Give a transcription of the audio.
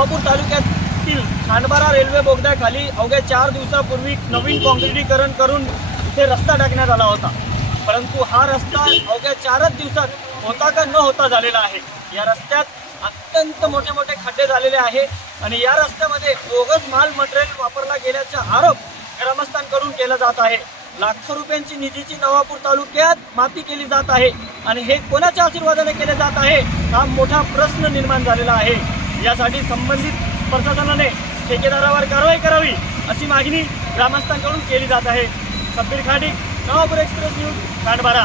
नवापूर तालुक्यातील खांडबारा रेल्वे बोगद्याखाली अवघ्या 4 दिवसापूर्वी नवीन काँक्रिटीकरण करून इथे रस्ता टाकण्यात आला होता, परंतु हा रस्ता अवघ्या 4च दिवसात होता का न होता झालेला आहे। या रस्त्यात अत्यंत मोठे मोठे खड्डे झालेले आहे आणि या रस्त्यामध्ये बोगस माल मटेरियल वापरला गेल्याचा आरोप ग्रामस्थांकडून केला जात आहे। लाखो रुपयांची निधीची नवापूर तालुक्यात माती केली जात आहे आणि हे कोणाच्या आशीर्वादाने केले जात आहे हा मोठा प्रश्न निर्माण झालेला आहे। यासाठी संबंधित प्रशासनाने ठेकेदारावर कारवाई करावी अशी मागणी ग्रामस्थांकडून केली जात आहे। Sabbir Khadik, Navapur express news, Khandbara.